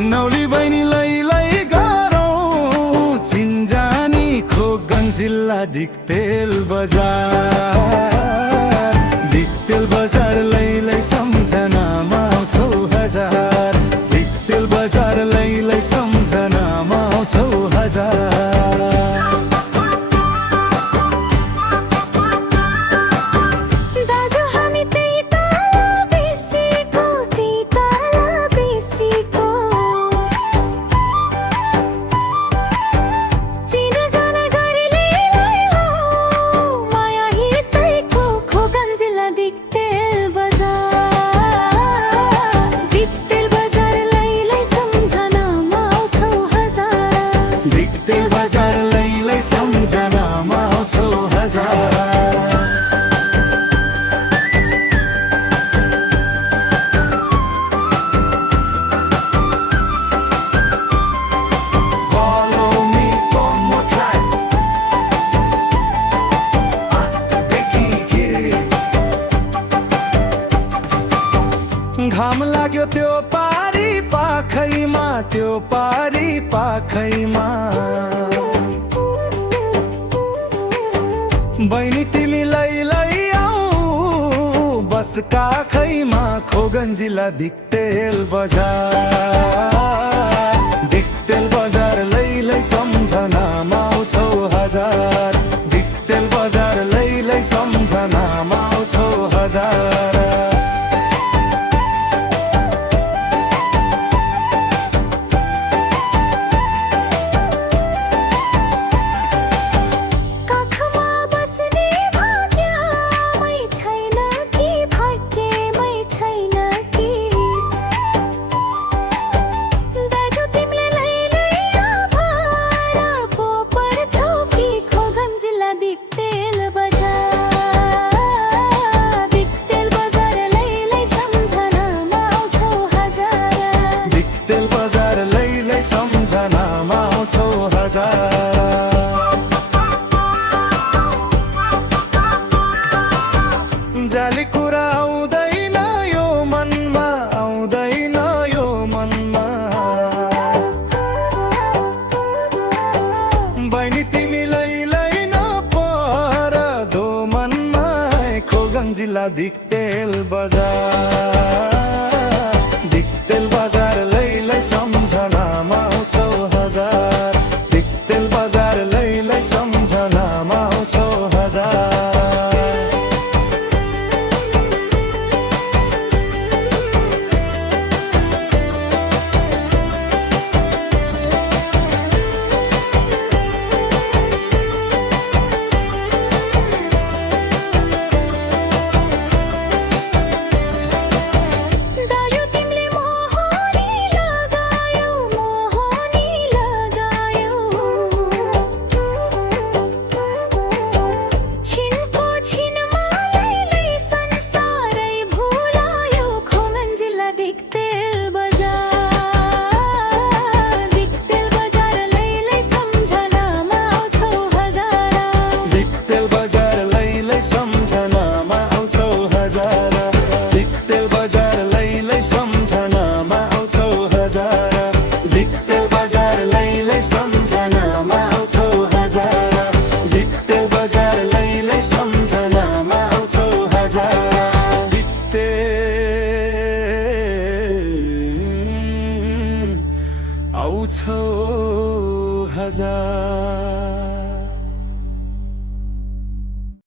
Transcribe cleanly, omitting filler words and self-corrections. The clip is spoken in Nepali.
नौली बहिनीलाई गरौँ चिन्जानी खोकगञ्ज जिल्ला दिक्तेल बजार दिक्तेल बजार लैलै सम्झनामा आउँछौ हजार दिक्तेल बजार लैलै सम्झनामा आउँछौ हजार दिक्तेल बजार लैलै सम्झनामा आउँछौ हजार Follow me for more tracks घाम लाग्यो त्यो पारी पाखैमा त्यो पारी पाखैमा बहिनी तिमी लैलै आऊ बस काखैमा खोकगञ्ज जिल्ला दिक्तेल बजार दिक्तेल बजार लैलै सम्झनामा आउँछौ हजार दिक्तेल बजार लैलै सम्झनामा आउँछौ हजार दिक्तेल बजार लैलै सम्झनामा आउँछौ हजार जाली कुरा आउँदैन यो मनमा आउँदैन यो मनमा बहिनी तिमी लैलै नपर दो मनमा खोकगञ्ज जिल्ला दिक्तेल बजार दिक्तेल बजार लैलै सम्झनामा आउँछौ हजार दिक्तेल बजार लैलै सम्झनामा आउँछौ हजार दिक्तेल बजार लैलै सम्झनामा आउँछौ हजार दिक्तेल बजार लैलै सम्झनामा आउँछौ हजार दिक्तेल बजार लैलै सम्झनामा आउँछौ हजार दिक्तेल आउँछौ हजार